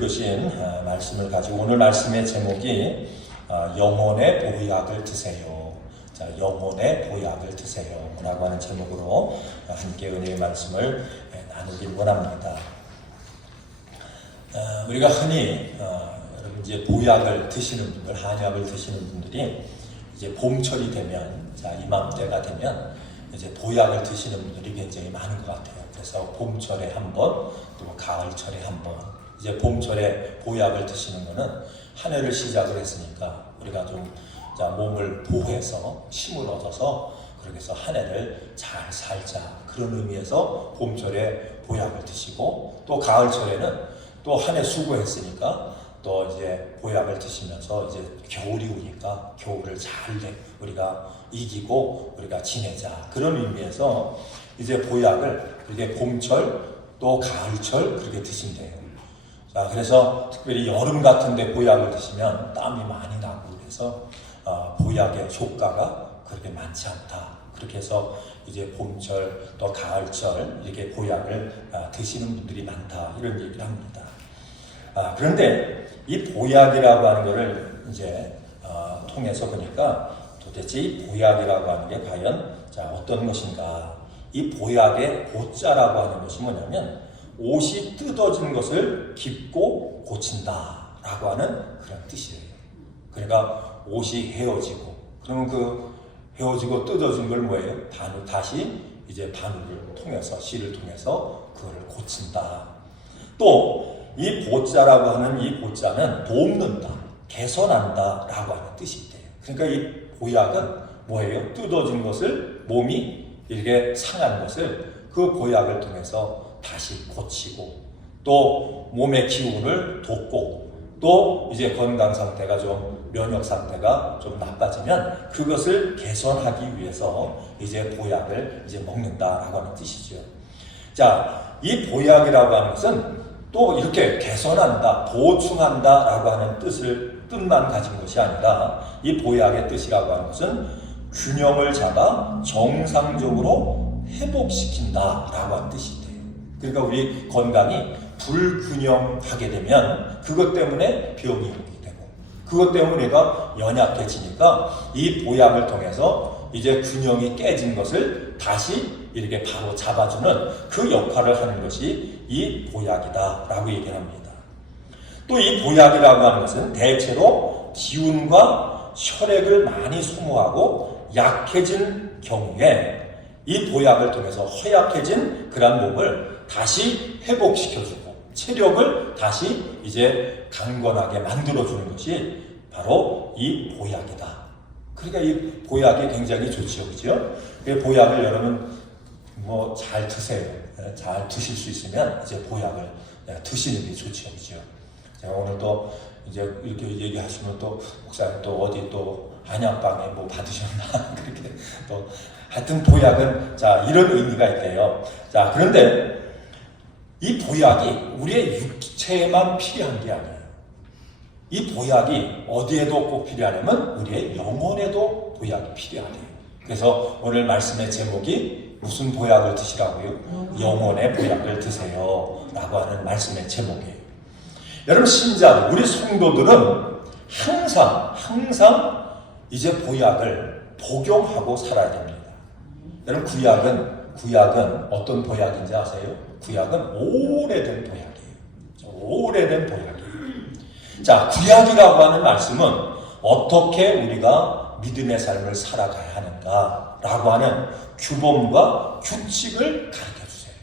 읽으신 말씀을 가지고 오늘 말씀의 제목이 영혼의 보약을 드세요. 자, 영혼의 보약을 드세요 라고 하는 제목으로 함께 은혜의 말씀을 나누길 원합니다. 우리가 흔히 여러분 이제 보약을 드시는 분들, 한약을 드시는 분들이 이제 봄철이 되면, 자, 이맘때가 되면 이제 보약을 드시는 분들이 굉장히 많은 것 같아요. 그래서 봄철에 한 번, 또 가을철에 한 번, 이제 봄철에 보약을 드시는 거는 한 해를 시작을 했으니까 우리가 좀 몸을 보호해서 힘을 얻어서 그렇게 해서 한 해를 잘 살자, 그런 의미에서 봄철에 보약을 드시고, 또 가을철에는 또 한 해 수고했으니까 또 이제 보약을 드시면서 이제 겨울이 오니까 겨울을 잘 우리가 이기고 우리가 지내자, 그런 의미에서 이제 보약을 그렇게 봄철 또 가을철 그렇게 드신대요. 자, 그래서 특별히 여름 같은데 보약을 드시면 땀이 많이 나고 그래서 보약의 효과가 그렇게 많지 않다. 그렇게 해서 이제 봄철 또 가을철 이렇게 보약을 드시는 분들이 많다, 이런 얘기를 합니다. 그런데 이 보약이라고 하는 것을 이제 통해서 보니까 도대체 이 보약이라고 하는 게 과연 어떤 것인가? 이 보약의 보자라고 하는 것이 뭐냐면 옷이 뜯어진 것을 깁고 고친다라고 하는 그런 뜻이에요. 그러니까 옷이 헤어지고, 그러면 그 헤어지고 뜯어진 걸 뭐예요? 다시 이제 바늘을 통해서, 실을 통해서 그거를 고친다. 또 이 보자라고 하는 이 보자는 돕는다, 개선한다 라고 하는 뜻이 있대요. 그러니까 이 보약은 뭐예요? 뜯어진 것을, 몸이 이렇게 상한 것을 그 보약을 통해서 다시 고치고, 또 몸의 기운을 돕고, 또 이제 건강 상태가 좀, 면역 상태가 좀 나빠지면 그것을 개선하기 위해서 이제 보약을 이제 먹는다라고 하는 뜻이죠. 자, 이 보약이라고 하는 것은 또 이렇게 개선한다, 보충한다라고 하는 뜻만 가진 것이 아니라, 이 보약의 뜻이라고 하는 것은 균형을 잡아 정상적으로 회복시킨다라고 하는 뜻이 돼요. 그러니까 우리 건강이 불균형하게 되면 그것 때문에 병이 오게 되고, 그것 때문에 우리가 연약해지니까 이 보약을 통해서 이제 균형이 깨진 것을 다시 이렇게 바로 잡아주는 그 역할을 하는 것이 이 보약이다라고 얘기를 합니다. 또 이 보약이라고 하는 것은 대체로 기운과 혈액을 많이 소모하고 약해진 경우에 이 보약을 통해서 허약해진 그런 몸을 다시 회복시켜주고 체력을 다시 이제 강건하게 만들어주는 것이 바로 이 보약이다. 그러니까 이 보약이 굉장히 좋죠, 그죠? 보약을 여러분 잘 드세요. 잘 드실 수 있으면 이제 보약을 드시는 게 좋죠, 그죠? 제가 오늘 또 이제 이렇게 얘기하시면 또 목사님 또 어디 또 한약방에 뭐 받으셨나 그렇게 또 하여튼 보약은 이런 의미가 있대요. 자, 그런데 이 보약이 우리의 육체에만 필요한 게 아니에요. 이 보약이 어디에도 꼭 필요하냐면 우리의 영혼에도 보약이 필요하대요. 그래서 오늘 말씀의 제목이 무슨 보약을 드시라고요? 영혼의 보약을 드세요 라고 하는 말씀의 제목이에요. 여러분, 신자들, 우리 성도들은 항상 이제 보약을 복용하고 살아야 됩니다. 여러분, 구약은 어떤 보약인지 아세요? 구약은 오래된 보약이에요. 오래된 보약이에요. 자, 구약이라고 하는 말씀은 어떻게 우리가 믿음의 삶을 살아가야 하는가라고 하는 규범과 규칙을 가르쳐 주세요.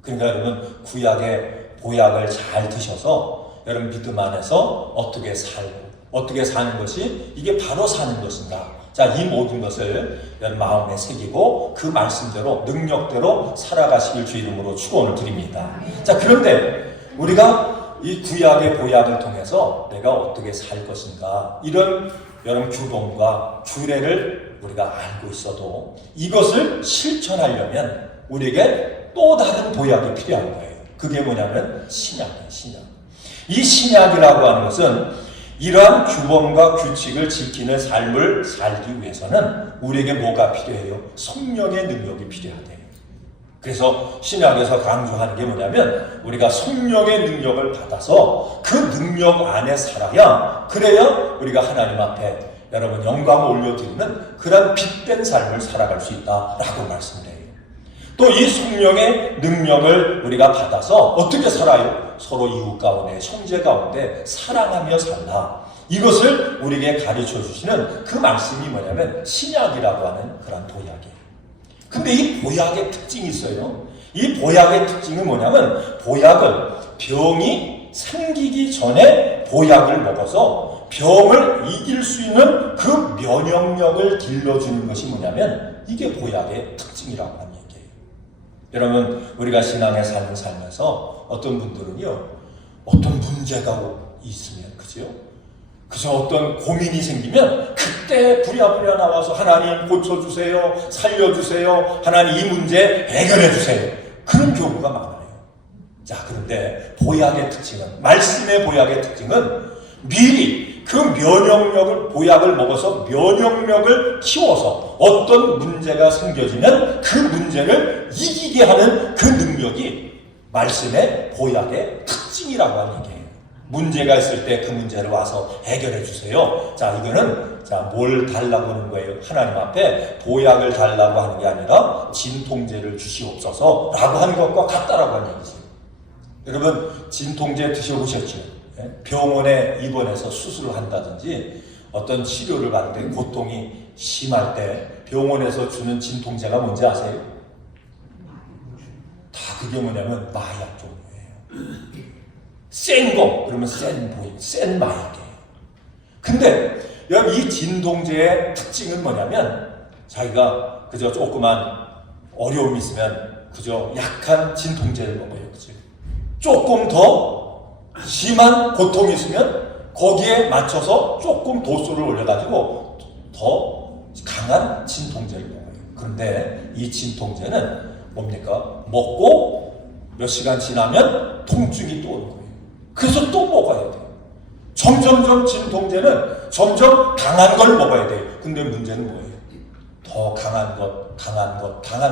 그러니까 여러분, 구약의 보약을 잘 드셔서 여러분 믿음 안에서 어떻게 살고 어떻게 사는 것이 이게 바로 사는 것인가. 자, 이 모든 것을 여러분 마음에 새기고 그 말씀대로 능력대로 살아가시길 주 이름으로 축원을 드립니다. 자, 그런데 우리가 이 구약의 보약을 통해서 내가 어떻게 살 것인가, 이런 여러분 규범과 규례를 우리가 알고 있어도 이것을 실천하려면 우리에게 또 다른 보약이 필요한 거예요. 그게 뭐냐면 신약이에요. 신약. 이 신약이라고 하는 것은 이러한 규범과 규칙을 지키는 삶을 살기 위해서는 우리에게 뭐가 필요해요? 성령의 능력이 필요하대요. 그래서 신약에서 강조하는 게 뭐냐면 우리가 성령의 능력을 받아서 그 능력 안에 살아야, 그래야 우리가 하나님 앞에 여러분 영광을 올려드리는 그런 빛된 삶을 살아갈 수 있다라고 말씀을 해요. 또 이 성령의 능력을 우리가 받아서 어떻게 살아요? 서로 이웃 가운데, 형제 가운데 사랑하며 살라. 이것을 우리에게 가르쳐 주시는 그 말씀이 뭐냐면 신약이라고 하는 그런 보약이에요. 근데 이 보약의 특징이 있어요. 이 보약의 특징은 뭐냐면 보약은 병이 생기기 전에 보약을 먹어서 병을 이길 수 있는 그 면역력을 길러주는 것이 뭐냐면 이게 보약의 특징이라고 하는 얘기예요. 여러분, 우리가 신앙의 삶을 살면서 어떤 분들은요, 어떤 문제가 있으면, 그저 어떤 고민이 생기면 그때 부랴부랴 나와서 하나님 고쳐주세요, 살려주세요, 하나님 이 문제 해결해주세요. 그런 경우가 많아요. 자, 그런데 보약의 특징은, 말씀의 보약의 특징은 미리 그 면역력을, 보약을 먹어서 면역력을 키워서 어떤 문제가 생겨지면 그 문제를 이기게 하는 그 능력이 말씀의 보약의 특징이라고 하는 얘기예요. 문제가 있을 때 그 문제를 와서 해결해 주세요. 자, 이거는 뭘 달라고 하는 거예요? 하나님 앞에 보약을 달라고 하는 게 아니라 진통제를 주시옵소서 라고 하는 것과 같다라고 하는 얘기죠. 여러분, 진통제 드셔보셨죠? 병원에 입원해서 수술을 한다든지 어떤 치료를 받는데 고통이 심할 때 병원에서 주는 진통제가 뭔지 아세요? 다 그게 뭐냐면 마약 종류예요. 센 거, 그러면 센 마약이에요. 근데 여러분, 이 진통제의 특징은 뭐냐면 자기가 그저 조그만 어려움이 있으면 그저 약한 진통제를 먹어요. 그죠? 조금 더 심한 고통이 있으면 거기에 맞춰서 조금 도수를 올려가지고 더 강한 진통제를 먹어요. 그런데 이 진통제는 뭡니까? 먹고 몇 시간 지나면 통증이 또 오는 거예요. 그래서 또 먹어야 돼요. 점점점 진통제는 점점 강한 걸 먹어야 돼요. 근데 문제는 뭐예요? 더 강한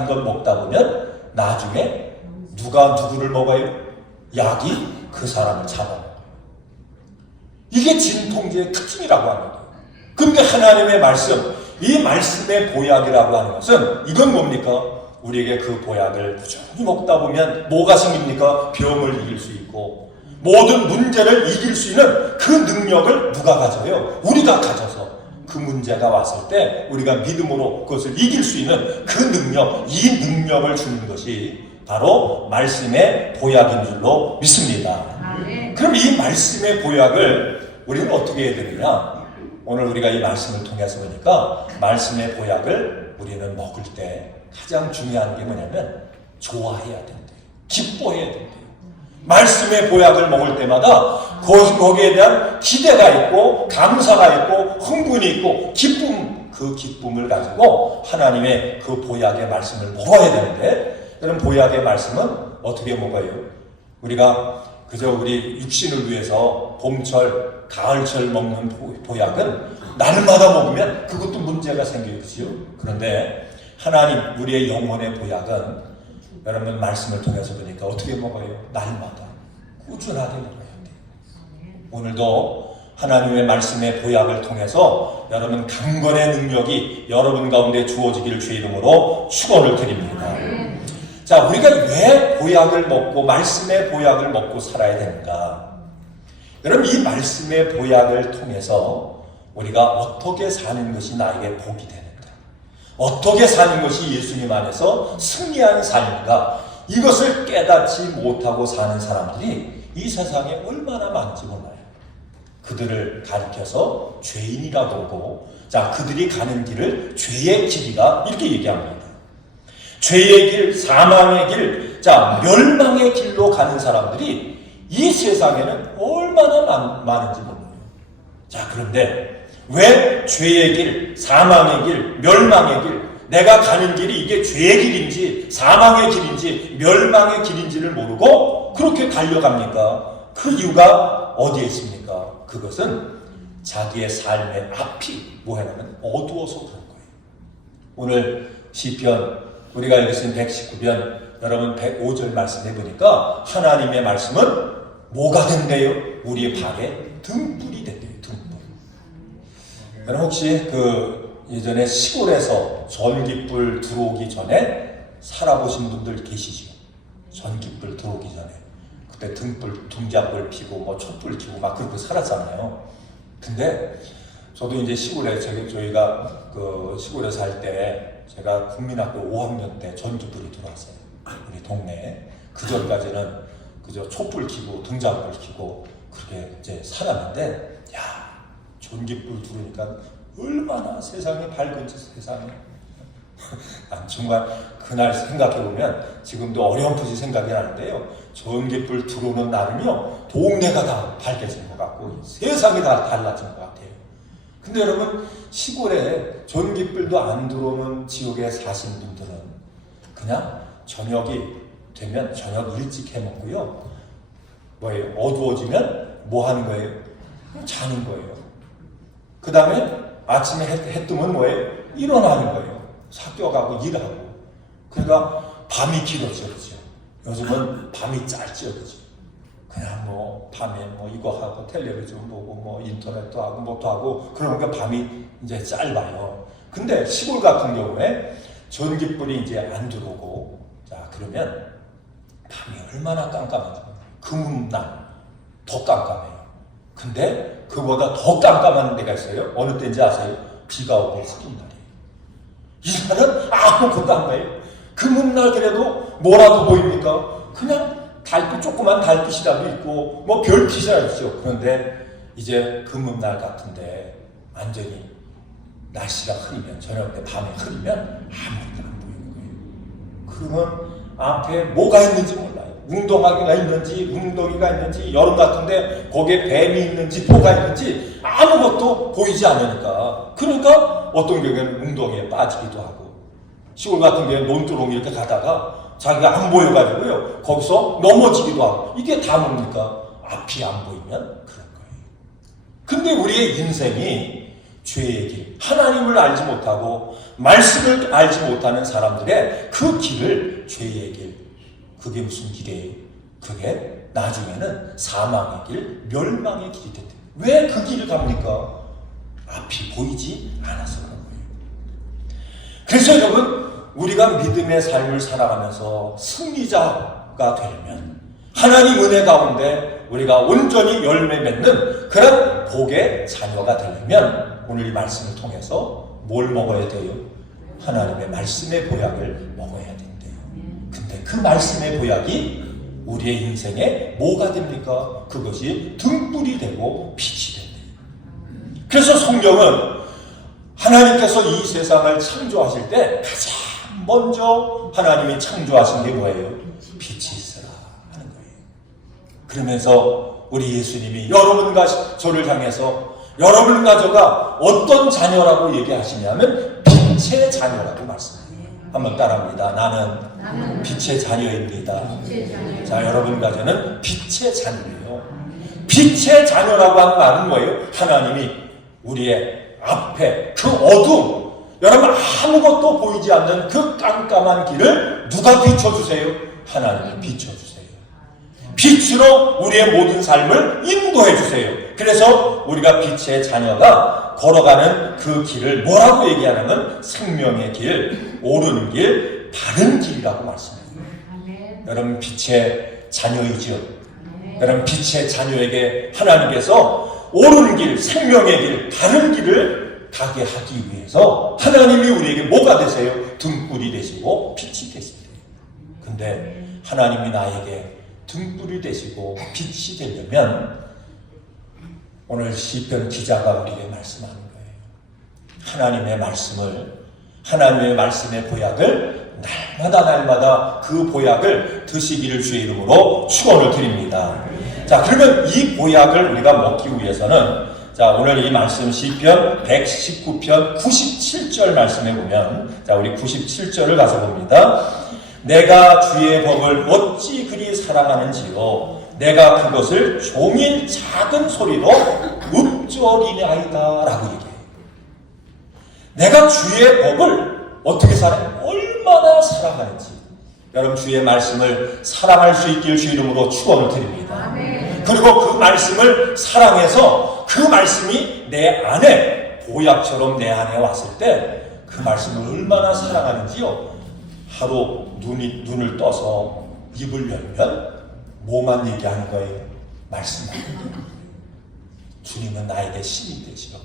것 먹다 보면 나중에 누가 누구를 먹어요? 약이 그 사람을 잡아먹어요. 이게 진통제의 특징이라고 합니다. 근데 하나님의 말씀, 이 말씀의 보약이라고 하는 것은 이건 뭡니까? 우리에게 그 보약을 꾸준히 먹다 보면 뭐가 생깁니까? 병을 이길 수 있고 모든 문제를 이길 수 있는 그 능력을 누가 가져요? 우리가 가져서 그 문제가 왔을 때 우리가 믿음으로 그것을 이길 수 있는 그 능력, 이 능력을 주는 것이 바로 말씀의 보약인 줄로 믿습니다. 그럼 이 말씀의 보약을 우리는 어떻게 해야 되느냐? 오늘 우리가 이 말씀을 통해서 보니까 말씀의 보약을 우리는 먹을 때 가장 중요한 게 뭐냐면 좋아해야 된대요. 기뻐해야 된대요. 말씀의 보약을 먹을 때마다 거기에 대한 기대가 있고 감사가 있고 흥분이 있고 그 기쁨을 가지고 하나님의 그 보약의 말씀을 먹어야 되는데, 그럼 보약의 말씀은 어떻게 먹어요? 우리가 그저 우리 육신을 위해서 봄철, 가을철 먹는 보약은 날마다 먹으면 그것도 문제가 생겨요. 그렇죠? 그런데 하나님, 우리의 영혼의 보약은 여러분 말씀을 통해서 보니까 어떻게 먹어요? 날마다 꾸준하게 먹어야 돼요. 오늘도 하나님의 말씀의 보약을 통해서 여러분 강건의 능력이 여러분 가운데 주어지기를 주의 이름으로 축원을 드립니다. 자, 우리가 왜 보약을 먹고 말씀의 보약을 먹고 살아야 되는가? 여러분, 이 말씀의 보약을 통해서 우리가 어떻게 사는 것이 나에게 복이 되는가? 어떻게 사는 것이 예수님 안에서 승리하는 삶인가? 이것을 깨닫지 못하고 사는 사람들이 이 세상에 얼마나 많은지 몰라요. 그들을 가리켜서 죄인이라고 하고, 자, 그들이 가는 길을 죄의 길이라 이렇게 얘기합니다. 죄의 길, 사망의 길, 자, 멸망의 길로 가는 사람들이 이 세상에는 얼마나 많은지 몰라요. 자, 그런데 왜 죄의 길, 사망의 길, 멸망의 길, 내가 가는 길이 이게 죄의 길인지 사망의 길인지 멸망의 길인지를 모르고 그렇게 달려갑니까? 그 이유가 어디에 있습니까? 그것은 자기의 삶의 앞이 뭐냐면 어두워서 그런 거예요. 오늘 시편 우리가 읽으신 119편 여러분 105절 말씀해 보니까 하나님의 말씀은 뭐가 된대요? 우리의 발에 등불이 된대요. 등불. 여러분 혹시 그 예전에 시골에서 전깃불 들어오기 전에 살아보신 분들 계시죠? 전깃불 들어오기 전에 그때 등불, 등잣불 피고 뭐 촛불 켜고 막 그렇게 살았잖아요. 근데 저도 이제 시골에 저희가 그 시골에 살 때 제가 국민학교 5학년 때 전기불이 들어왔어요. 우리 동네에. 그 전까지는 그저 촛불 켜고 등잣불 켜고 그렇게 이제 살았는데, 야, 전기불 들어오니까 얼마나 세상이 밝은지 세상에. 난 정말 그날 생각해보면 지금도 어렴풋이 생각이 나는데요. 전기불 들어오는 날은요, 동네가 다 밝아진 것 같고 세상이 다 달라진 것 같아요. 근데 여러분, 시골에 전기불도 안 들어오는 지역에 사신 분들은 그냥 저녁이 되면 저녁 일찍 해먹고요. 뭐예요? 어두워지면 뭐 하는 거예요? 자는 거예요. 그 다음에 아침에 해 뜨면 뭐예요? 일어나는 거예요. 삭혀가고 일하고. 그러니까 밤이 길어져, 그죠? 요즘은 밤이 짧죠, 그죠? 그냥 뭐 밤에 뭐 이거 하고 텔레비전 보고 뭐 인터넷도 하고 뭐도 하고 그러니까 밤이 이제 짧아요. 근데 시골 같은 경우에 전기불이 이제 안 들어오고, 자 그러면 밤이 얼마나 깜깜한지. 금음날 더 깜깜해요. 근데 그보다 더 깜깜한 데가 있어요. 어느 때인지 아세요? 비가 오고 흐린 날이에요. 이 날은 아무것도 안 보여요. 금음날 그래도 뭐라도 보입니까? 그냥 달빛, 조그만 달빛이라도 있고 뭐 별빛이라도 있죠. 그런데 이제 금음날 같은데 완전히 날씨가 흐리면, 저녁 때 밤에 흐리면 아무것도 안 보이는 거예요. 그러면 앞에 뭐가 있는지 몰라요. 웅덩이가 있는지 여름 같은데 거기에 뱀이 있는지 뭐가 있는지 아무것도 보이지 않으니까. 그러니까 어떤 경우에는 웅덩이에 빠지기도 하고, 시골 같은 경우에 논두렁이 이렇게 가다가 자기가 안 보여가지고요 거기서 넘어지기도 하고. 이게 다 뭡니까? 앞이 안 보이면 그런 거예요. 근데 우리의 인생이 죄의 길, 하나님을 알지 못하고 말씀을 알지 못하는 사람들의 그 길을 죄의 길, 그게 무슨 길이에요? 그게 나중에는 사망의 길, 멸망의 길이 된다. 왜 그 길을 갑니까? 앞이 보이지 않아서 그런 거예요. 그래서 여러분, 우리가 믿음의 삶을 살아가면서 승리자가 되려면, 하나님 은혜 가운데 우리가 온전히 열매 맺는 그런 복의 자녀가 되려면 오늘 이 말씀을 통해서 뭘 먹어야 돼요? 하나님의 말씀의 보약을 먹어야 된대요. 근데 그 말씀의 보약이 우리의 인생에 뭐가 됩니까? 그것이 등불이 되고 빛이 된대요. 그래서 성경은 하나님께서 이 세상을 창조하실 때 가장 먼저 하나님이 창조하신 게 뭐예요? 빛이 있으라 하는 거예요. 그러면서 우리 예수님이 여러분과 저를 향해서 여러분과 저가 어떤 자녀라고 얘기하시냐면 빛의 자녀라고 말씀해요. 한번 따라합니다. 나는 빛의 자녀입니다. 자, 여러분과 저는 빛의 자녀예요. 빛의 자녀라고 하는 말은 뭐예요? 하나님이 우리의 앞에 그 어둠, 여러분 아무것도 보이지 않는 그 깜깜한 길을 누가 비춰주세요? 하나님이 비춰주세요. 빛으로 우리의 모든 삶을 인도해주세요. 그래서 우리가 빛의 자녀가 걸어가는 그 길을 뭐라고 얘기하냐면 생명의 길, 옳은 길, 바른 길이라고 말씀합니다. 여러분 빛의 자녀이죠. 여러분 빛의 자녀에게 하나님께서 옳은 길, 생명의 길, 바른 길을 가게 하기 위해서 하나님이 우리에게 뭐가 되세요? 등불이 되시고 빛이 되시대요. 근데 하나님이 나에게 등불이 되시고 빛이 되려면 오늘 시편 기자가 우리에게 말씀하는 거예요. 하나님의 말씀의 보약을 날마다 그 보약을 드시기를 주의 이름으로 축원을 드립니다. 자, 그러면 이 보약을 우리가 먹기 위해서는, 자, 오늘 이 말씀 시편 119편 97절 말씀에 보면, 자, 우리 97절을 가서 봅니다. 내가 주의 법을 어찌 그리 사랑하는지요 내가 그것을 종일 작은 소리로 읊조리나이다 라고 얘기해요. 내가 주의 법을 어떻게 사랑해요? 얼마나 사랑하는지 여러분 주의 말씀을 사랑할 수 있길 주 이름으로 축원을 드립니다. 그리고 그 말씀을 사랑해서 그 말씀이 내 안에 보약처럼 내 안에 왔을 때 그 말씀을 얼마나 사랑하는지요. 하루 눈을 떠서 입을 열면 뭐만 얘기하는 거예요? 말씀만. 주님은 나에게 신이 되시오.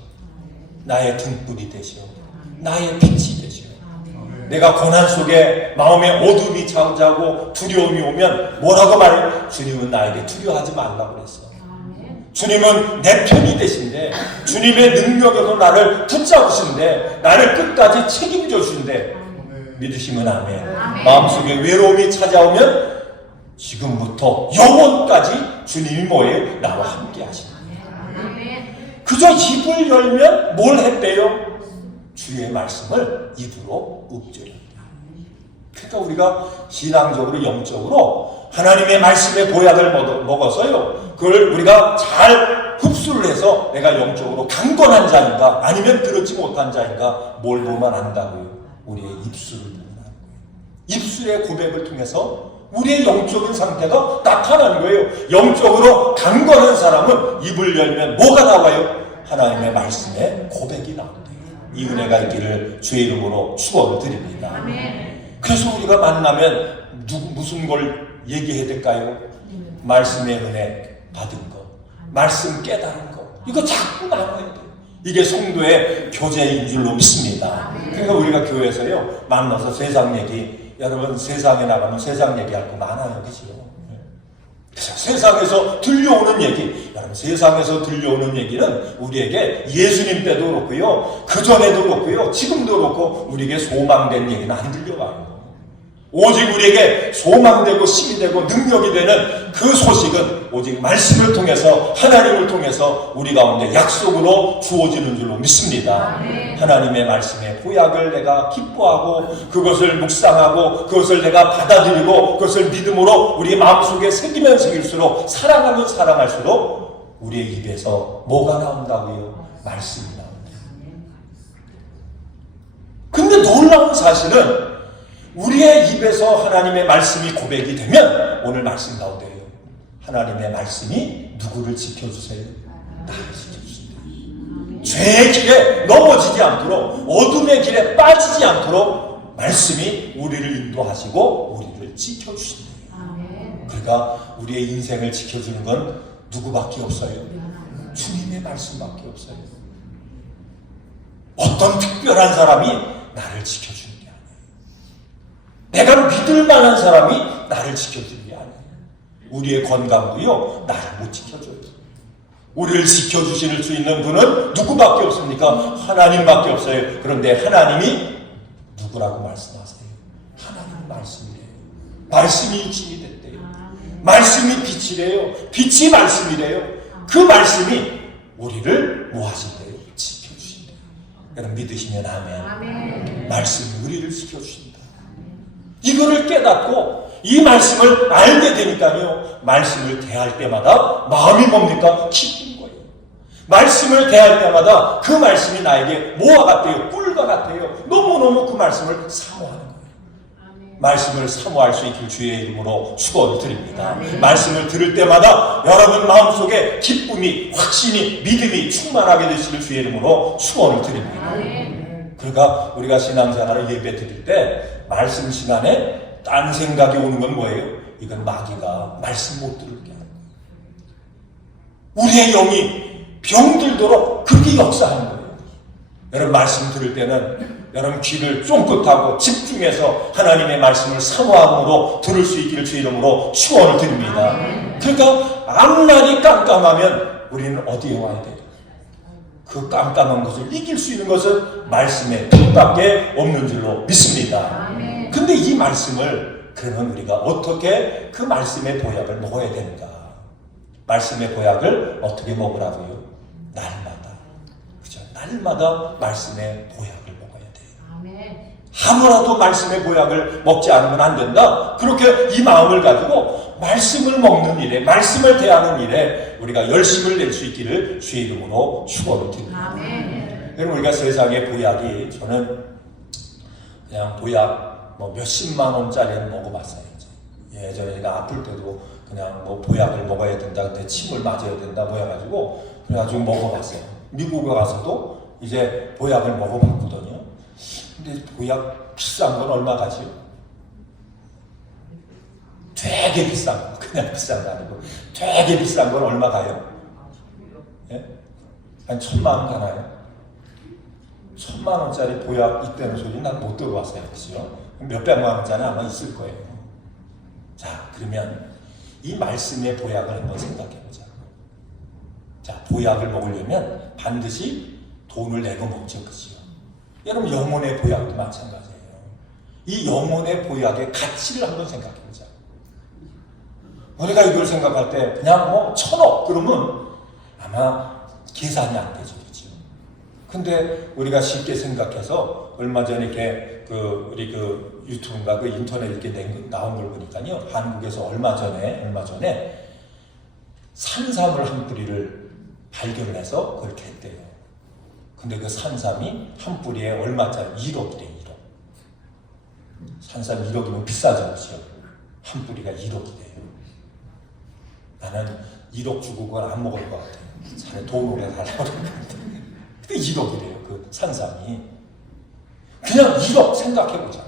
나의 등불이 되시오. 나의 빛이 되시오. 내가 고난 속에 마음에 어둠이 차오자고 두려움이 오면 뭐라고 말해요? 주님은 나에게 두려워하지 말라고 그랬어. 주님은 내 편이 되신데 주님의 능력으로 나를 붙잡으신데 나를 끝까지 책임져 주신데 믿으시면 아멘. 마음속에 외로움이 찾아오면 지금부터 영원까지 주님이 뭐예요? 나와 함께 하신다. 그저 입을 열면 뭘 했대요? 주의 말씀을 입으로 읊조렸다. 그러니까 우리가 신앙적으로 영적으로 하나님의 말씀의 보약을 먹어서요, 그걸 우리가 잘 흡수를 해서 내가 영적으로 강건한 자인가 아니면 들었지 못한 자인가 뭘 보면 안다고요? 우리의 입술을 보면 안다고요. 입술의 고백을 통해서 우리의 영적인 상태가 나타나는 거예요. 영적으로 강건한 사람은 입을 열면 뭐가 나와요? 하나님의 말씀의 고백이 나온대요. 이 은혜가 있기를 주의 이름으로 축원을 드립니다. 그래서 우리가 만나면 무슨 걸 얘기해야 될까요? 말씀의 은혜 받은 거, 말씀 깨달은 거, 이거 자꾸 나눠야 돼요. 이게 성도의 교제인 줄로 믿습니다. 그러니까 우리가 교회에서요 만나서 세상 얘기, 여러분 세상에 나가면 세상 얘기할 거 많아요, 그죠? 세상에서 들려오는 얘기, 여러분 세상에서 들려오는 얘기는 우리에게 예수님 때도 그렇고요, 그 전에도 그렇고요, 지금도 그렇고 우리에게 소망된 얘기는 안 들려와요. 오직 우리에게 소망되고 힘이 되고 능력이 되는 그 소식은 오직 말씀을 통해서 하나님을 통해서 우리 가운데 약속으로 주어지는 줄로 믿습니다. 하나님의 말씀의 보약을 내가 기뻐하고 그것을 묵상하고 그것을 내가 받아들이고 그것을 믿음으로 우리 마음속에 새기면 새길수록 사랑하면 사랑할수록 우리의 입에서 뭐가 나온다고요? 말씀이 나온다. 근데 놀라운 사실은 우리의 입에서 하나님의 말씀이 고백이 되면 오늘 말씀 나오대요. 하나님의 말씀이 누구를 지켜주세요? 나를 지켜주신다. 죄의 길에 넘어지지 않도록 어둠의 길에 빠지지 않도록 말씀이 우리를 인도하시고 우리를 지켜주신다. 그러니까 우리의 인생을 지켜주는 건 누구밖에 없어요? 주님의 말씀밖에 없어요. 어떤 특별한 사람이 나를 지켜주는 내가 믿을 만한 사람이 나를 지켜주는 게 아니에요. 우리의 건강도요 나를 못 지켜줘요. 우리를 지켜주실 수 있는 분은 누구밖에 없습니까? 하나님밖에 없어요. 그런데 하나님이 누구라고 말씀하세요? 하나님 말씀이래요. 말씀이 육신이 됐대요. 말씀이 빛이래요. 빛이 말씀이래요. 그 말씀이 우리를 뭐 하신대요? 지켜주신대요. 여러분 믿으시면 아멘. 말씀이 우리를 지켜주신대요. 이거를 깨닫고 이 말씀을 알게 되니까요, 말씀을 대할 때마다 마음이 뭡니까? 기쁜 거예요. 말씀을 대할 때마다 그 말씀이 나에게 뭐와 같아요? 꿀과 같아요. 너무너무 그 말씀을 사모하는 거예요. 말씀을 사모할 수 있길 주의 이름으로 축원을 드립니다. 말씀을 들을 때마다 여러분 마음속에 기쁨이, 확신이, 믿음이 충만하게 되시길 주의 이름으로 축원을 드립니다. 그러니까 우리가 신앙생활을 예배 드릴 때 말씀 시간에 딴 생각이 오는 건 뭐예요? 이건 마귀가 말씀 못 들을게 하는 거예요. 우리의 영이 병들도록 그렇게 역사하는 거예요. 여러분 말씀 들을 때는 여러분 귀를 쫑긋하고 집중해서 하나님의 말씀을 사모함으로 들을 수 있기를 주 이름으로 축원을 드립니다. 그러니까 앞날이 깜깜하면 우리는 어디에 와야 돼요? 그 깜깜한 것을 이길 수 있는 것은 말씀의 빛밖에 없는 줄로 믿습니다. 근데 이 말씀을 그러면 우리가 어떻게 그 말씀의 보약을 먹어야 되는가? 말씀의 보약을 어떻게 먹으라고요? 날마다. 그죠? 날마다 말씀의 보약을 먹어야 돼요. 하루라도 말씀의 보약을 먹지 않으면 안 된다. 그렇게 이 마음을 가지고 말씀을 먹는 일에, 말씀을 대하는 일에 우리가 열심을 낼 수 있기를 주의 이름으로 축원을 드립니다. 여러분 우리가 세상의 보약이, 저는 그냥 보약 뭐 몇십만 원짜리는 먹어봤어요. 예전에 제가 아플 때도 그냥 뭐 보약을 먹어야 된다, 근데 침을 맞아야 된다 뭐 해가지고 그래가지고 먹어봤어요. 미국에 가서도 이제 보약을 먹어봤거든요. 근데 보약 비싼 건 얼마 가지요? 되게 비싼 거, 그냥 비싼 거 아니고 되게 비싼 건 얼마 가요? 예? 한 1,000만 원 가나요? 1,000만 원짜리 보약 있다는 소리 난 못 들어봤어요. 그죠? 몇백만 원짜리 아마 있을 거예요. 자, 그러면 이 말씀의 보약을 한번 생각해 보자. 자, 보약을 먹으려면 반드시 돈을 내고 먹죠. 그죠? 여러분, 영혼의 보약도 마찬가지예요. 이 영혼의 보약의 가치를 한번 생각해 보자. 우리가 이걸 생각할 때 그냥 뭐 1,000억 그러면 아마 계산이 안 되죠. 그렇죠? 근데 우리가 쉽게 생각해서 얼마 전에 이렇게 우리 유튜브인가 인터넷 이렇게 나온 걸 보니까요. 한국에서 얼마 전에 산삼을 한 뿌리를 발견해서 그렇게 했대요. 근데 그 산삼이 한 뿌리에 얼마짜리? 1억이래, 1억. 산삼 1억이면 비싸죠, 그렇죠? 한 뿌리가 1억이래요. 나는 1억 주고 그걸 안 먹을 것 같아요. 차라리 돈 오래 달라고 그러는데. 근데 1억이래요, 그 산삼이. 그냥 1억 생각해보자.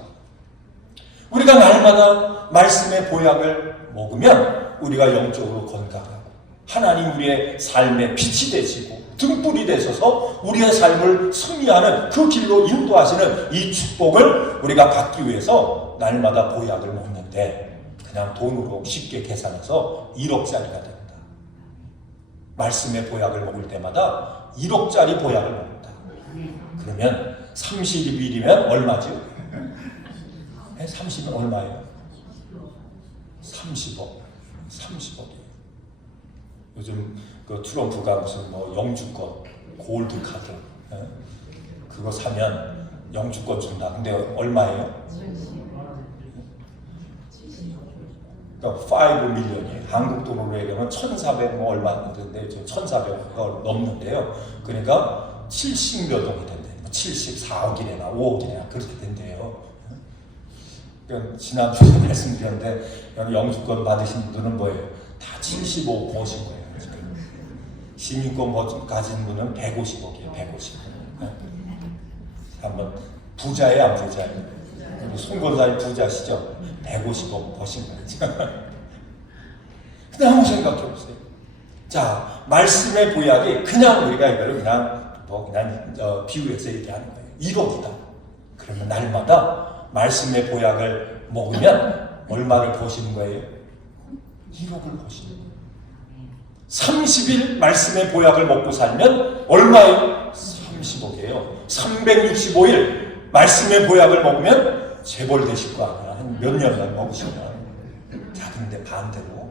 우리가 날마다 말씀의 보약을 먹으면 우리가 영적으로 건강하고 하나님 우리의 삶의 빛이 되시고 등불이 되셔서 우리의 삶을 승리하는 그 길로 인도하시는 이 축복을 우리가 받기 위해서 날마다 보약을 먹는데 그냥 돈으로 쉽게 계산해서 1억짜리가 된다. 말씀의 보약을 먹을 때마다 1억짜리 보약을 먹는다. 그러면 30일이면 얼마죠? 30은 얼마예요? 30억. 30억이에요. 요즘 그 트럼프가 무슨 뭐 영주권, 골드 카드, 그거 사면 영주권 준다. 근데 얼마예요? 그러니까 5 밀리언이에요. 한국 돈으로 얘기하면 1,400 뭐 얼마 되는데 1,400억 넘는데요. 그러니까 70몇 억이 된대요. 74억이래나 5억이래나 그렇게 된대요. 그러니까 지난주에 말씀드렸는데 영주권 받으신 분들은 뭐예요? 다 75억 버신 거예요. 지금. 시민권 가진 분은 150억이에요. 150억. 한번 부자예요, 안 부자예요? 손 권사님 부자시죠? 150억 버신 거죠. 근데 한번 생각해 보세요. 자, 말씀의 보약이 그냥 우리가 이거를 그냥 비유해서 얘기하는 거예요. 1억이다. 그러면 날마다 말씀의 보약을 먹으면 얼마를 버시는 거예요? 1억을 버시는 거예요. 30일 말씀의 보약을 먹고 살면 얼마예요? 30억이에요. 365일 말씀의 보약을 먹으면 재벌 되실 거 아니야. 한 몇 년간 먹으시면. 자, 근데 반대로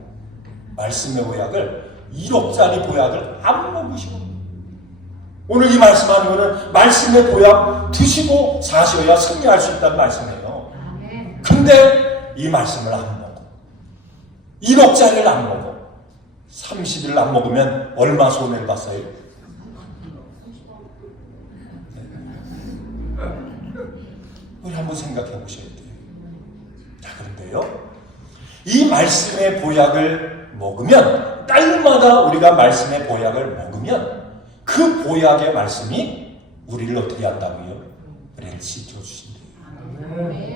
말씀의 보약을 1억짜리 보약을 안 먹으시고 오늘 이 말씀하는 거는 말씀의 보약 드시고 사셔야 승리할 수 있다는 말씀이에요. 근데 이 말씀을 안 먹어. 1억짜리를 안 먹어. 30일을 안 먹으면 얼마 손해를 봤어요? 우리 한번 생각해 보셔야 돼요. 자, 그런데요. 이 말씀의 보약을 먹으면 날마다 우리가 말씀의 보약을 먹으면 그 보약의 말씀이 우리를 어떻게 한다고요? 우리를 지켜주신대요.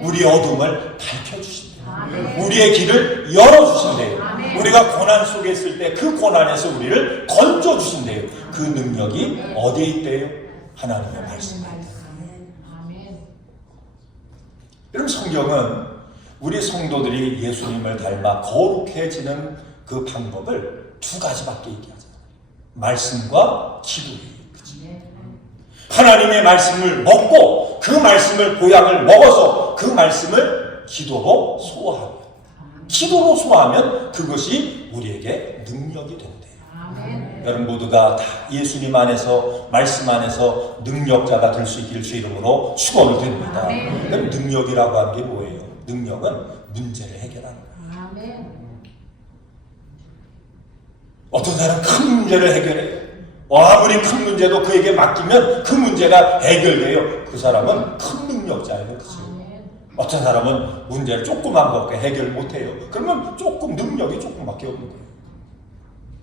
우리의 어둠을 밝혀주신대요. 우리의 길을 열어주신대요. 우리가 고난 속에 있을 때 그 고난에서 우리를 건져주신대요. 그 능력이 어디에 있대요? 하나님의 말씀에 있대요. 여러분, 성경은 우리 성도들이 예수님을 닮아 거룩해지는 그 방법을 두 가지밖에 얘기하잖아요. 말씀과 기도예요. 하나님의 말씀을 먹고 그 말씀을 보약을 먹어서 그 말씀을 기도로 소화하고 기도로 소화하면 그것이 우리에게 능력이 된대요. 여러분 모두가 다 예수님 안에서 말씀 안에서 능력자가 될 수 있기를 주 이름으로 축원을 드립니다. 그럼 능력이라고 하는 게 뭐예요? 능력은 문제를 해결하는 거예요. 어떤 사람은 큰 문제를 해결해요. 아무리 큰 문제도 그에게 맡기면 그 문제가 해결돼요. 그 사람은 큰 능력자예요. 그렇죠? 어떤 사람은 문제를 조그만 것밖에 해결 못해요. 그러면 능력이 조금밖에 없는 거예요.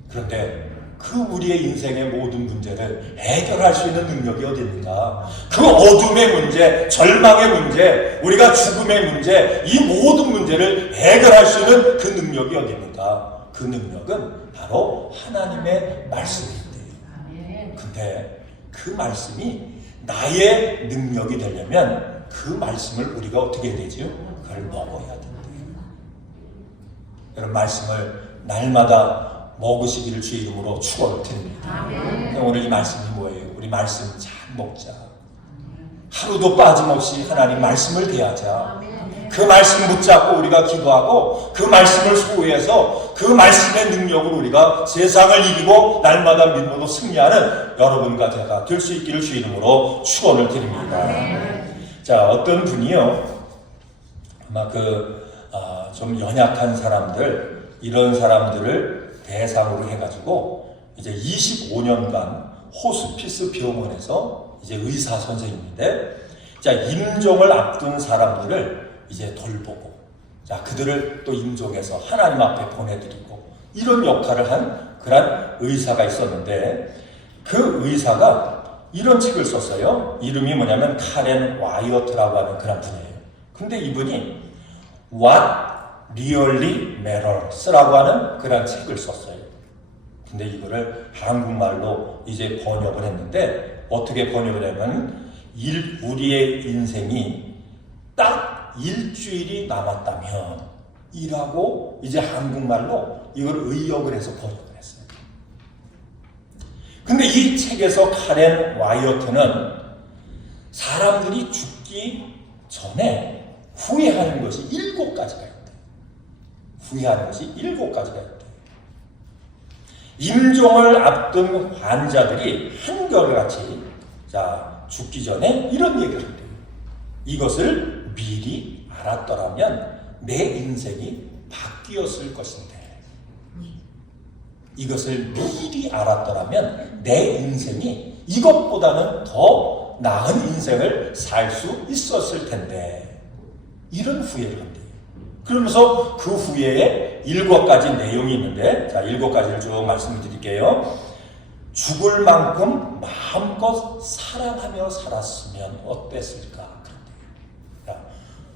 그런데 그 우리의 인생의 모든 문제를 해결할 수 있는 능력이 어디 있는가? 그 어둠의 문제, 절망의 문제, 우리가 죽음의 문제, 이 모든 문제를 해결할 수 있는 그 능력이 어디 있는가? 그 능력은 바로 하나님의 말씀인데, 근데 그 말씀이 나의 능력이 되려면 그 말씀을 우리가 어떻게 해야 되죠? 그걸 먹어야 된대요. 여러분, 말씀을 날마다 먹으시기를 주의 이름으로 축원을 드립니다. 오늘 이 말씀이 뭐예요? 우리 말씀 잘 먹자. 하루도 빠짐없이 하나님 말씀을 대하자. 그 말씀 붙잡고 우리가 기도하고 그 말씀을 소유해서 그 말씀의 능력으로 우리가 세상을 이기고 날마다 믿음으로 승리하는 여러분과 제가 될 수 있기를 주의 이름으로 축원을 드립니다. 자, 어떤 분이요, 아마 좀 연약한 사람들, 이런 사람들을 대상으로 해가지고 이제 25년간 호스피스 병원에서 이제 의사 선생님인데, 자, 임종을 앞둔 사람들을 이제 돌보고, 자, 그들을 또 임종해서 하나님 앞에 보내드리고, 이런 역할을 한 그런 의사가 있었는데, 그 의사가 이런 책을 썼어요. 이름이 뭐냐면 카렌 와이어트라고 하는 그런 분이에요. 근데 이분이 What Really Matters라고 하는 그런 책을 썼어요. 근데 이거를 한국말로 이제 번역을 했는데, 어떻게 번역을 하면 우리의 인생이 딱 일주일이 남았다면 이라고 이제 한국말로 이걸 의역을 해서 번역을 했어요. 근데 이 책에서 카렌 와이어트는 사람들이 죽기 전에 후회하는 것이 7가지가 있대요. 후회하는 것이 7가지가 있대요. 임종을 앞둔 환자들이 한결같이, 자, 죽기 전에 이런 얘기를 한대요. 이것을 미리 알았더라면 내 인생이 바뀌었을 것인데, 이것을 미리 알았더라면 내 인생이 이것보다는 더 나은 인생을 살 수 있었을 텐데, 이런 후회를 한대요. 그러면서 그 후회에 7가지 내용이 있는데, 자, 7가지를 쭉 말씀을 드릴게요. 죽을 만큼 마음껏 사랑하며 살았으면 어땠을까? 자,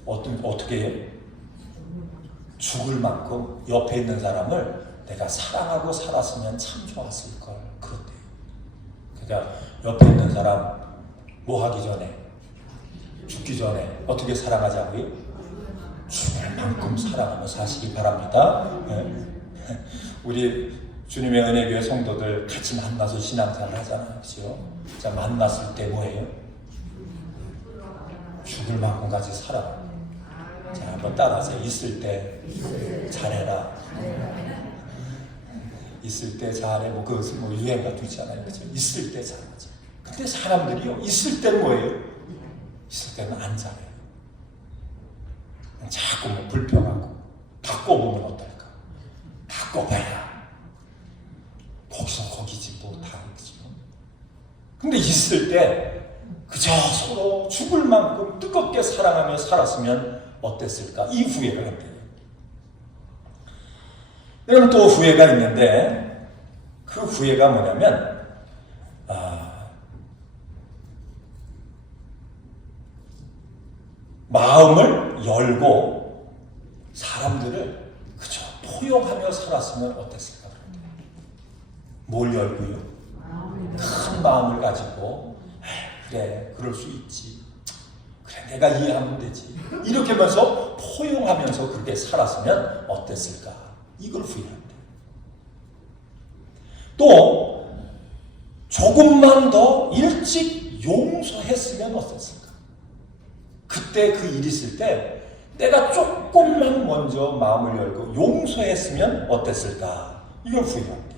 어떻게 해요? 죽을 만큼 옆에 있는 사람을 내가 사랑하고 살았으면 참 좋았을걸. 그런데요. 그러니까 옆에 있는 사람 뭐 하기 전에, 죽기 전에 어떻게 사랑하자고요? 죽을 만큼 사랑하며 사시기 바랍니다. 네. 우리 주님의 은혜교회 성도들 같이 만나서 신앙생활 하잖아요. 그렇죠? 자, 만났을 때 뭐예요? 죽을 만큼까지 살아. 자, 한번 따라하세요. 있을 때 잘해라. 있을 때 잘해. 뭐 유행 같은 거 있잖아요. 그렇죠? 있을 때 잘하지. 근데 사람들이요, 있을 때는 뭐예요? 있을 때는 안 잘해요. 자꾸 뭐 불평하고, 바꿔보면 어떨까? 바꿔봐야 거기서 거기지 뭐 다르지. 근데 있을 때 그저 서로 죽을 만큼 뜨겁게 사랑하며 살았으면 어땠을까? 이 후회를 한대요. 그럼 또 후회가 있는데, 그 후회가 뭐냐면, 마음을 열고 사람들을 그저 포용하며 살았으면 어땠을까? 뭘 열고요? 큰 마음을 가지고, 그래, 그럴 수 있지. 그래, 내가 이해하면 되지. 이렇게 하면서 포용하면서 그렇게 살았으면 어땠을까? 이걸 후회한다. 또 조금만 더 일찍 용서했으면 어땠을까? 그때 그 일이 있을 때 내가 조금만 먼저 마음을 열고 용서했으면 어땠을까? 이걸 후회한다.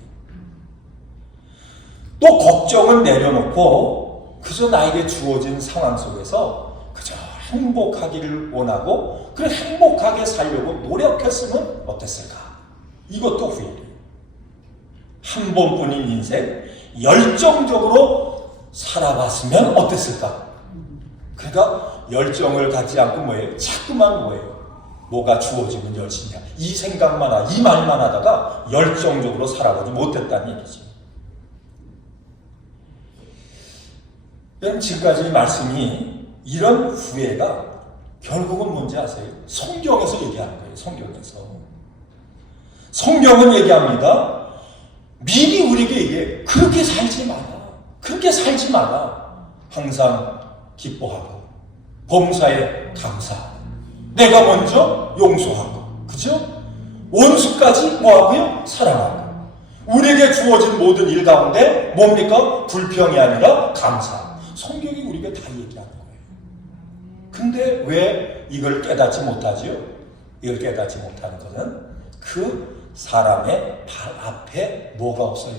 또 걱정은 내려놓고 그저 나에게 주어진 상황 속에서 그저 행복하기를 원하고 그래 행복하게 살려고 노력했으면 어땠을까? 이것도 후회돼요. 한 번뿐인 인생 열정적으로 살아봤으면 어땠을까? 그러니까 열정을 갖지 않고 뭐예요? 자꾸만 뭐예요? 뭐가 주어지면 열심히 이 생각만 이 말만 하다가 열정적으로 살아가지 못했다는 얘기죠. 지금까지 말씀이 이런 후회가 결국은 뭔지 아세요? 성경에서 얘기하는 거예요. 성경은 얘기합니다. 미리 우리에게 얘기해. 그렇게 살지 마라. 항상 기뻐하고 범사에 감사. 내가 먼저 용서하고, 그죠? 원수까지 뭐하고요? 사랑하고. 우리에게 주어진 모든 일 가운데 뭡니까? 불평이 아니라 감사. 성경이 우리에게 다 얘기하는 거예요. 근데 왜 이걸 깨닫지 못하죠? 이걸 깨닫지 못하는 것은 그 사람의 발 앞에 뭐가 없어요?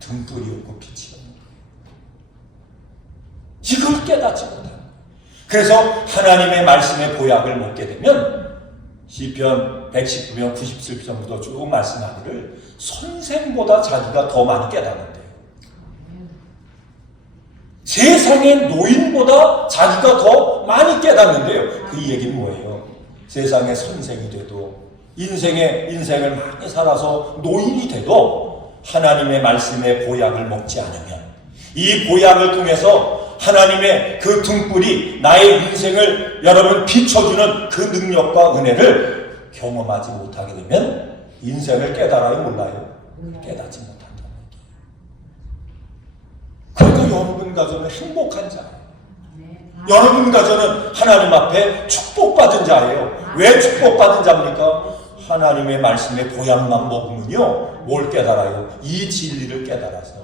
등불이 없고 빛이 없는 거예요. 이걸 깨닫지 못하는 거예요. 그래서 하나님의 말씀의 보약을 먹게 되면 시편 119편 97편부터 쭉 말씀하기를 선생보다 자기가 더 많이 깨닫는데요. 세상의 노인보다 자기가 더 많이 깨닫는데요. 그 얘기는 뭐예요? 세상의 선생이 돼도 인생을 많이 살아서 노인이 돼도 하나님의 말씀의 보약을 먹지 않으면 이 보약을 통해서 하나님의 그 등불이 나의 인생을 여러분 비춰주는 그 능력과 은혜를 경험하지 못하게 되면 인생을 깨달아요? 몰라요? 깨닫지 못한다는 얘기예요. 그러니까 여러분 가정은 행복한 자예요. 여러분 가정은 하나님 앞에 축복받은 자예요. 왜 축복받은 자입니까? 하나님의 말씀의 보약만 먹으면요 뭘 깨달아요? 이 진리를 깨달아서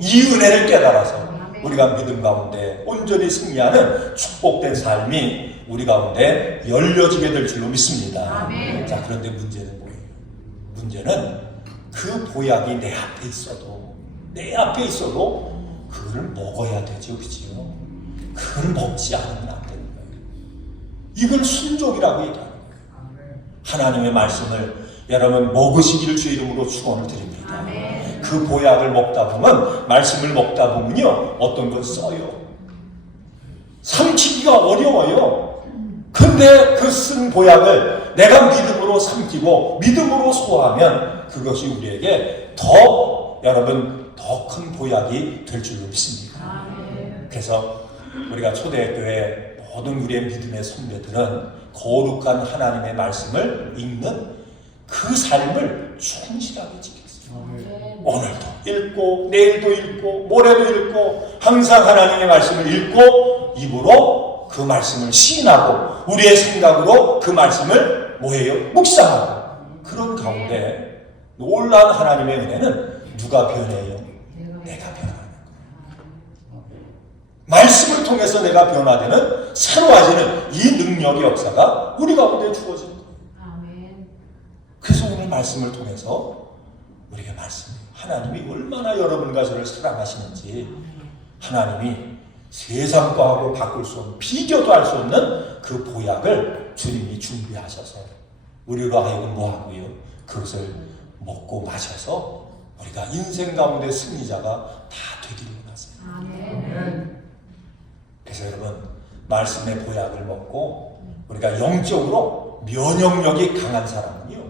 이 은혜를 깨달아서 우리가 믿음 가운데 온전히 승리하는 축복된 삶이 우리 가운데 열려지게 될 줄로 믿습니다. 아멘. 자, 그런데 문제는 뭐예요? 문제는 그 보약이 내 앞에 있어도 그걸 먹어야 되죠. 그죠? 그걸 먹지 않으면 안 되는 거예요. 이걸 순종이라고 얘기하는 거예요. 하나님의 말씀을 여러분 먹으시기를 주의 이름으로 축원을 드립니다. 아멘. 그 보약을 먹다 보면 말씀을 먹다 보면요 어떤 건 써요. 삼키기가 어려워요. 근데 그 쓴 보약을 내가 믿음으로 삼키고 믿음으로 소화하면 그것이 우리에게 더 큰 보약이 될 줄로 믿습니다. 아멘. 그래서 우리가 초대교회 모든 우리의 믿음의 선배들은 거룩한 하나님의 말씀을 읽는 그 삶을 충실하게 지켰어요. 오늘도 읽고 내일도 읽고 모레도 읽고 항상 하나님의 말씀을 읽고 입으로 그 말씀을 시인하고 우리의 생각으로 그 말씀을 뭐해요? 묵상하고 그런 가운데 놀라운 하나님의 은혜는 누가 변해요? 내가 변하는 거예요. 말씀을 통해서 내가 변화되는 새로워지는 이 능력의 역사가 우리 가운데 주어지는 거예요. 그래서 오늘 말씀을 통해서 우리가 하나님이 얼마나 여러분과 저를 사랑하시는지 하나님이 세상과 하고 바꿀 수 없는 비교도 할 수 없는 그 보약을 주님이 준비하셔서 우리로 하여금 뭐하고요? 그것을 먹고 마셔서 우리가 인생 가운데 승리자가 다 되기를 원하세요. 그래서 여러분 말씀의 보약을 먹고 우리가 영적으로 면역력이 강한 사람은요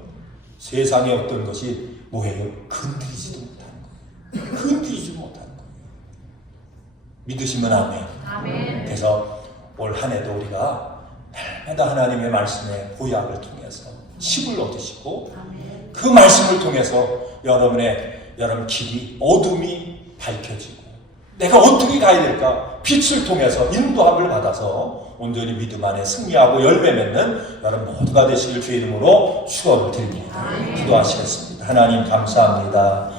세상의 어떤 것이 뭐예요? 건드리지도 못하는 거예요. 믿으시면 아멘. 그래서 올 한 해도 우리가 날마다 하나님의 말씀의 보약을 통해서 힘을 얻으시고 그 말씀을 통해서 여러분 길이 어둠이 밝혀지고 내가 어떻게 가야 될까? 빛을 통해서 인도함을 받아서 온전히 믿음 안에 승리하고 열매 맺는 여러분 모두가 되시길 주의 이름으로 축원을 드립니다. 기도하시겠습니다. 하나님 감사합니다.